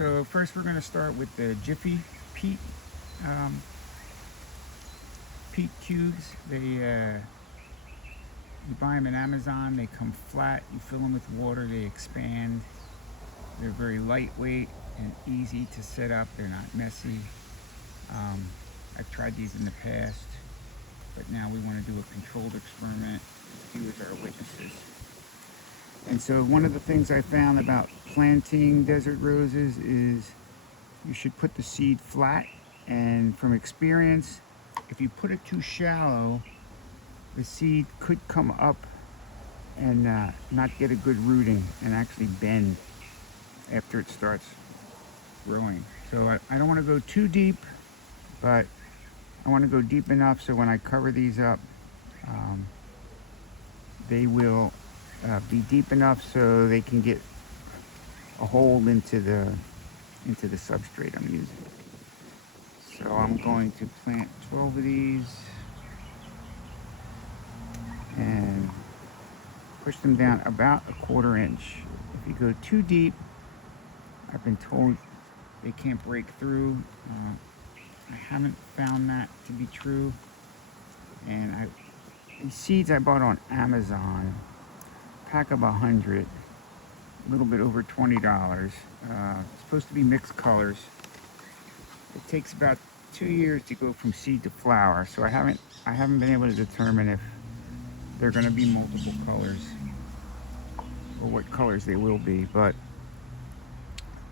So first we're going to start with the Jiffy peat um, peat cubes. You buy them at Amazon. They come flat. You fill them with water. They expand. They're very lightweight and easy to set up. They're not messy. Um, I've tried these in the past, but now we want to do a controlled experiment. You as our witnesses. And so one of the things I found about planting desert roses is you should put the seed flat, and from experience, if you put it too shallow, the seed could come up and not get a good rooting and actually bend after it starts growing. So I don't want to go too deep, but I want to go deep enough so when I cover these up, they will be deep enough so they can get a hold into the substrate I'm using. So I'm going to plant 12 of these and push them down about a 1/4 inch. If you go too deep, I've been told they can't break through. I haven't found that to be true. And these seeds I bought on Amazon, pack of 100, a little bit over $20. It's supposed to be mixed colors. It takes about 2 years to go from seed to flower, so I haven't been able to determine if they're going to be multiple colors or what colors they will be. But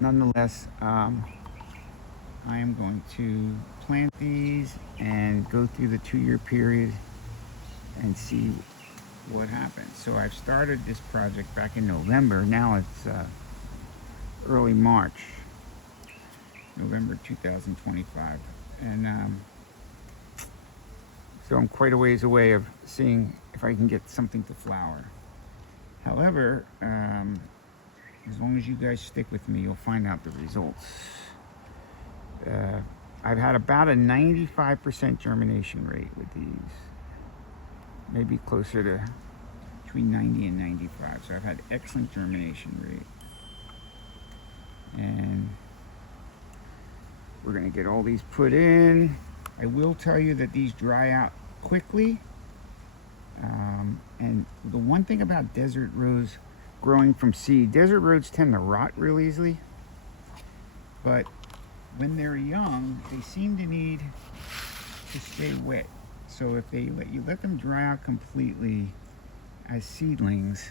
nonetheless, I am going to plant these and go through the 2-year period and see what happens. So I've started this project back in November. Now it's early March, November 2025, and so I'm quite a ways away of seeing if I can get something to flower. However, as long as you guys stick with me, you'll find out the results. I've had about a 95% germination rate with these, maybe closer to between 90 and 95. So I've had excellent germination rate. And we're going to get all these put in. I will tell you that these dry out quickly. And the one thing about desert rose growing from seed, desert roses tend to rot real easily. But when they're young, they seem to need to stay wet. So if you let them dry out completely as seedlings,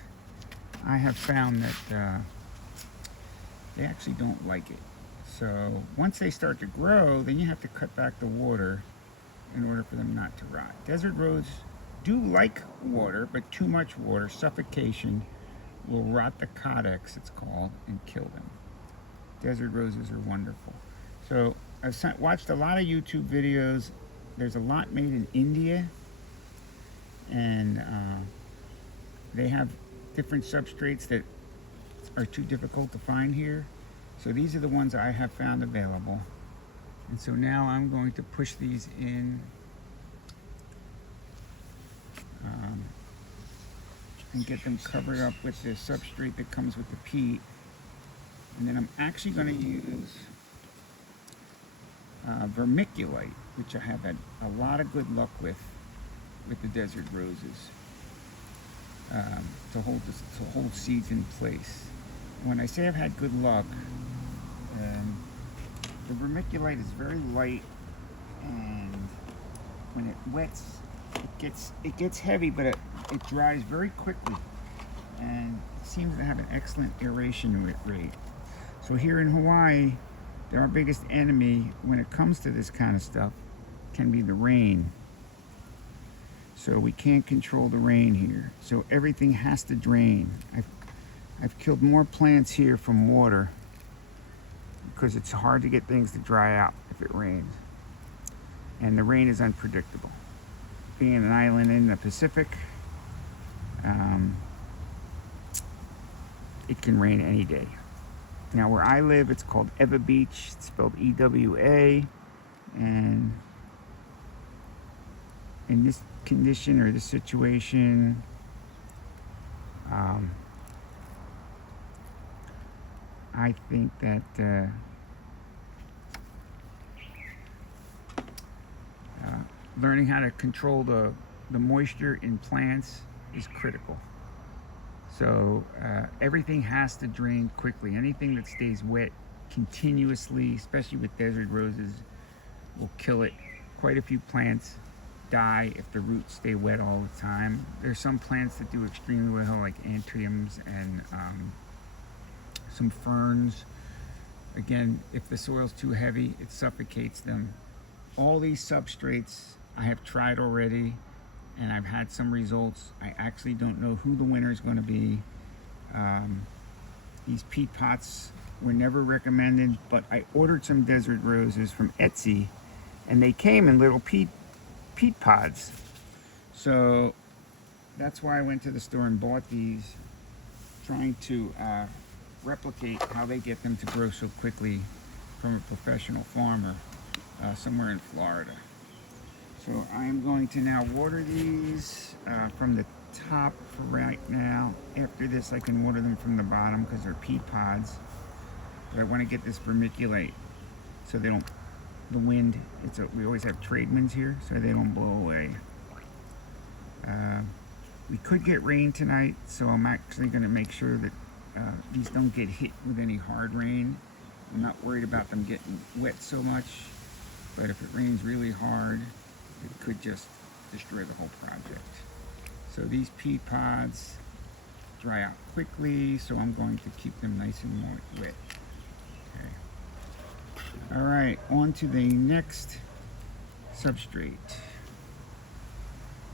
I have found that they actually don't like it. So once they start to grow, then you have to cut back the water in order for them not to rot. Desert roses do like water, but too much water, suffocation, will rot the codex, it's called, and kill them. Desert roses are wonderful. So I've watched a lot of YouTube videos. There's a lot made in India, and they have different substrates that are too difficult to find here. So these are the ones I have found available. And so now I'm going to push these in and get them covered up with the substrate that comes with the peat. And then I'm actually going to use vermiculite, which I have had a lot of good luck with the desert roses, to hold seeds in place. When I say I've had good luck, the vermiculite is very light, and when it wets, it gets heavy, but it dries very quickly, and it seems to have an excellent aeration rate. So here in Hawaii, our biggest enemy when it comes to this kind of stuff can be the rain. So we can't control the rain here. So everything has to drain. I've killed more plants here from water because it's hard to get things to dry out if it rains. And the rain is unpredictable. Being an island in the Pacific, it can rain any day. Now where I live, it's called Ewa Beach. It's spelled EWA. And in this condition or this situation, I think that learning how to control the moisture in plants is critical. So everything has to drain quickly. Anything that stays wet continuously, especially with desert roses, will kill it. Quite a few plants die if the roots stay wet all the time. There's some plants that do extremely well, like anthuriums and some ferns. Again, if the soil's too heavy, it suffocates them. All these substrates I have tried already, and I've had some results. I actually don't know who the winner is going to be. These peat pots were never recommended, but I ordered some desert roses from Etsy, and they came in little peat pods. So that's why I went to the store and bought these, trying to replicate how they get them to grow so quickly from a professional farmer somewhere in Florida. So I am going to now water these from the top for right now. After this I can water them from the bottom because they're peat pods. But I want to get this vermiculite so they don't, the wind, we always have trade winds here, so they don't blow away. We could get rain tonight, so I'm actually going to make sure that these don't get hit with any hard rain. I'm not worried about them getting wet so much, but if it rains really hard, it could just destroy the whole project. So these peat pods dry out quickly, so I'm going to keep them nice and wet. Okay. All right, on to the next substrate.